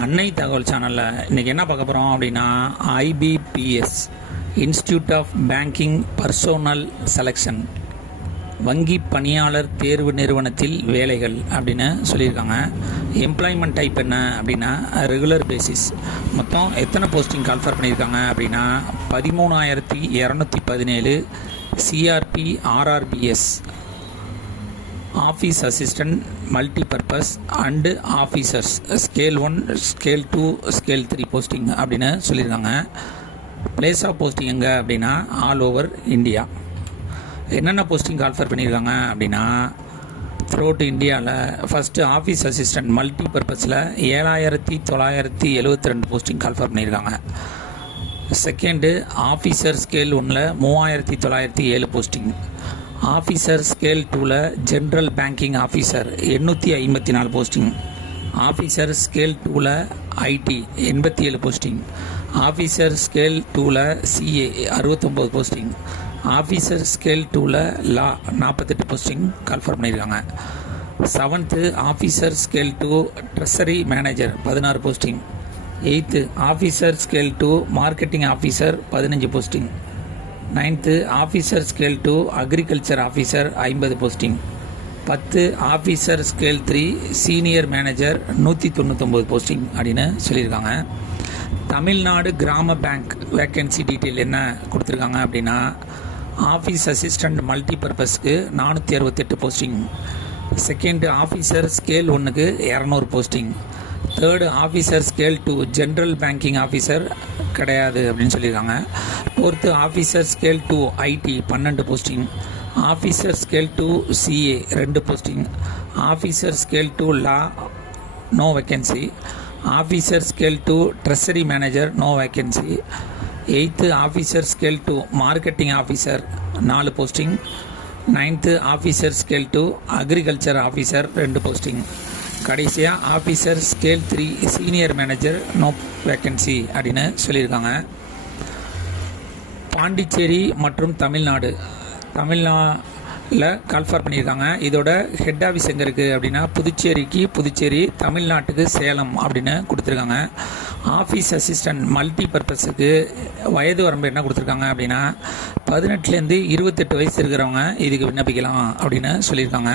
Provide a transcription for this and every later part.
அன்னை தகவல் சேனலில் இன்றைக்கி என்ன பார்க்க போகிறோம் அப்படின்னா IBPS institute of banking personnel selection வங்கி பணியாளர் தேர்வு நிறுவனத்தில் வேலைகள் அப்படின்னு சொல்லியிருக்காங்க. எம்ப்ளாய்மெண்ட் டைப் என்ன அப்படின்னா ரெகுலர் பேசிஸ். மொத்தம் எத்தனை போஸ்டிங் கால்ஃபர் பண்ணியிருக்காங்க அப்படின்னா 13,217 CRP RRBS office assistant multipurpose and officers scale 1 scale 2 scale 3 posting அப்படின்னு சொல்லியிருக்காங்க. பிளேஸ் ஆஃப் போஸ்டிங் எங்கே அப்படின்னா ஆல் ஓவர் இந்தியா. என்னென்ன போஸ்டிங் கால்ஃபர் பண்ணியிருக்காங்க அப்படின்னா த்ரோட் இந்தியாவில் ஃபஸ்ட்டு ஆஃபீஸ் அசிஸ்டன்ட் மல்டிபர்பஸில் 7,972 போஸ்டிங் கால்ஃபர் பண்ணியிருக்காங்க. செகண்டு ஆஃபீஸர் ஸ்கேல் 1ல் 3,907 போஸ்டிங். ஆஃபீஸர் ஸ்கேல் 2ல் general banking officer 854 posting. Officer scale 2ல் ஐடி 87 போஸ்டிங். ஆஃபீஸர் ஸ்கேல் 2ல் CA 69 போஸ்டிங். ஆஃபீஸர் ஸ்கேல் 2ல் லா 48 போஸ்டிங் கால்ஃபர் பண்ணியிருக்காங்க. Seventh officer scale 2 treasury manager 16 posting. Eighth officer scale 2 marketing officer 15 posting. Ninth officer scale 2 agriculture officer 50 posting. 10 officer scale 3 senior manager 199 posting அப்படின்னு சொல்லியிருக்காங்க. தமிழ்நாடு கிராம bank vacancy detail என்ன கொடுத்துருக்காங்க அப்படின்னா office assistant மல்டிபர்பஸ்க்கு 468 போஸ்டிங். செகண்டு ஆஃபீஸர் ஸ்கேல் 1க்கு 200 posting. Third officer scale 2 general banking officer கிடையாது அப்படின்னு சொல்லியிருக்காங்க. Fourth officer scale 2 IT 12 posting. Officer scale 2 CA 2 posting. Officer scale 2 law no vacancy. Officer scale 2 treasury manager no vacancy. Eighth officer scale 2 marketing officer 4 posting. Ninth officer scale 2 agriculture officer 2 posting. கடைசியாக officer scale 3 senior manager no vacancy அப்படின்னு சொல்லியிருக்காங்க. பாண்டிச்சேரி மற்றும் தமிழ்நாட்டில் call for பண்ணியிருக்காங்க. இதோட head office எங்கே இருக்குது அப்படின்னா புதுச்சேரி, தமிழ்நாட்டுக்கு சேலம் அப்படின்னு கொடுத்துருக்காங்க. ஆஃபீஸ் அசிஸ்டன்ட் மல்டிபர்பஸுக்கு வயது வரம்பு என்ன கொடுத்துருக்காங்க அப்படின்னா 18லேருந்து 28 வயசு இருக்கிறவங்க இதுக்கு விண்ணப்பிக்கலாம் அப்படின்னு சொல்லியிருக்காங்க.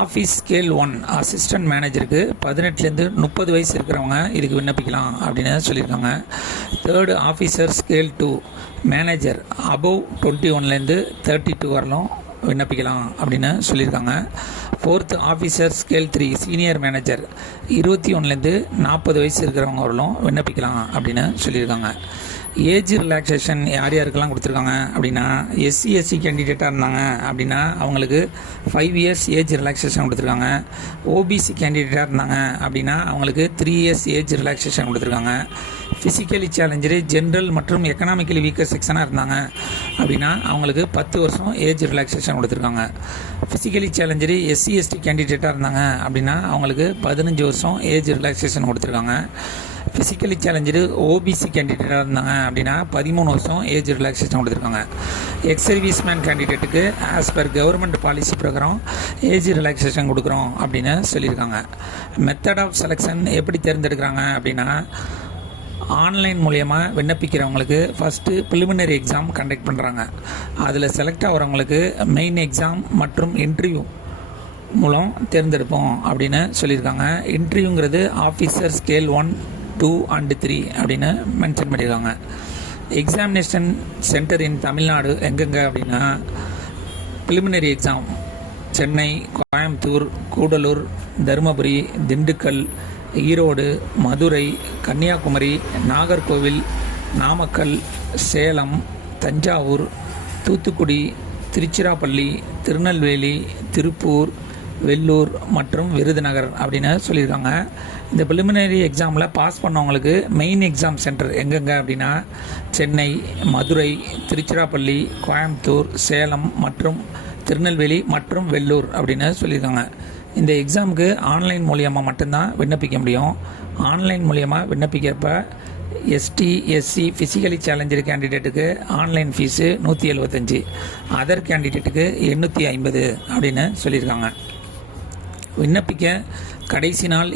ஆஃபீஸ் ஸ்கேல் 1 அசிஸ்டன்ட் மேனேஜருக்கு 18லேருந்து 30 வயசு இருக்கிறவங்க இதுக்கு விண்ணப்பிக்கலாம் அப்படின்னு சொல்லியிருக்காங்க. Third officer scale 2 manager above 21லேருந்து 32 வரலும் விண்ணப்பிக்கலாம் அப்படின்னு சொல்லியிருக்காங்க. Fourth officer scale 3 senior manager 21லேருந்து 40 வயசு இருக்கிறவங்க வரலும் விண்ணப்பிக்கலாம் அப்படின்னு சொல்லியிருக்காங்க. ஏஜ் ரிலாக்ஸேஷன் யார் யாருக்கெல்லாம் கொடுத்துருக்காங்க அப்படின்னா SC/SC கேண்டிடேட்டாக இருந்தாங்க அப்படின்னா அவங்களுக்கு 5 இயர்ஸ் ஏஜ் ரிலாக்ஸேஷன் கொடுத்துருக்காங்க. OBC கேண்டிடேட்டாக இருந்தாங்க அப்படின்னா அவங்களுக்கு 3 இயர்ஸ் ஏஜ் ரிலாக்ஸேஷன் கொடுத்துருக்காங்க. ஃபிசிக்கலி சேலஞ்சரு ஜென்ரல் மற்றும் எக்கனாமிக்கலி வீக்கர் செக்ஷனாக இருந்தாங்க அப்படின்னா அவங்களுக்கு 10 வருஷம் ஏஜ் ரிலாக்ஸேஷன் கொடுத்துருக்காங்க. ஃபிசிக்கலி சேலஞ்சரு SC/ST கேண்டிடேட்டாக இருந்தாங்க அப்படின்னா அவங்களுக்கு 15 வருஷம் ஏஜ் ரிலாக்ஸேஷன் கொடுத்துருக்காங்க. ஃபிசிக்கலி சேலஞ்சரு OBC கேண்டிடேட்டாக இருந்தாங்க அப்படின்னா 13 வருஷம் ஏஜ் ரிலாக்ஸேஷன் கொடுத்துருக்காங்க. எக்ஸ் சர்வீஸ்மேன் கேண்டிடேட்டுக்கு ஆஸ் பர் கவர்மெண்ட் பாலிசி பிரகாரம் ஏஜ் ரிலாக்ஸேஷன் கொடுக்குறோம் அப்படின்னு சொல்லியிருக்காங்க. மெத்தட் ஆஃப் செலெக்ஷன் எப்படி தேர்ந்தெடுக்கிறாங்க அப்படின்னா ஆன்லைன் மூலயமா விண்ணப்பிக்கிறவங்களுக்கு ஃபஸ்ட்டு ப்ரிலிமினரி எக்ஸாம் கண்டக்ட் பண்ணுறாங்க. அதில் செலக்ட் ஆகிறவங்களுக்கு மெயின் எக்ஸாம் மற்றும் இன்டர்வியூ மூலம் தேர்ந்தெடுப்போம் அப்படின்னு சொல்லியிருக்காங்க. இன்டர்வியூங்கிறது ஆஃபீஸர் ஸ்கேல் 1, 2 and 3 அப்படின்னு மென்ஷன் பண்ணியிருக்காங்க. எக்ஸாமினேஷன் சென்டர் இன் தமிழ்நாடு எங்கெங்கே அப்படின்னா ப்ரிலிமினரி எக்ஸாம் சென்னை, கோயம்புத்தூர், கூடலூர், தருமபுரி, திண்டுக்கல், ஈரோடு, மதுரை, கன்னியாகுமரி, நாகர்கோவில், நாமக்கல், சேலம், தஞ்சாவூர், தூத்துக்குடி, திருச்சிராப்பள்ளி, திருநெல்வேலி, திருப்பூர், வெள்ளூர் மற்றும் விருதுநகர் அப்படின்னு சொல்லியிருக்காங்க. இந்த ப்ரிலிமினரி எக்ஸாமில் பாஸ் பண்ணவங்களுக்கு மெயின் எக்ஸாம் சென்டர் எங்கெங்கே அப்படின்னா சென்னை, மதுரை, திருச்சிராப்பள்ளி, கோயம்புத்தூர், சேலம் மற்றும் திருநெல்வேலி மற்றும் வெள்ளூர் அப்படின்னு சொல்லியிருக்காங்க. இந்த எக்ஸாமுக்கு ஆன்லைன் மூலியமாக மட்டும்தான் விண்ணப்பிக்க முடியும். ஆன்லைன் மூலியமாக விண்ணப்பிக்கிறப்ப ST/SC ஃபிசிக்கலி சேலஞ்சர் கேண்டிடேட்டுக்கு ஆன்லைன் ஃபீஸு 175, அதர் கேண்டிடேட்டுக்கு 850 அப்படின்னு சொல்லியிருக்காங்க. விண்ணப்பிக்க கடைசி நாள்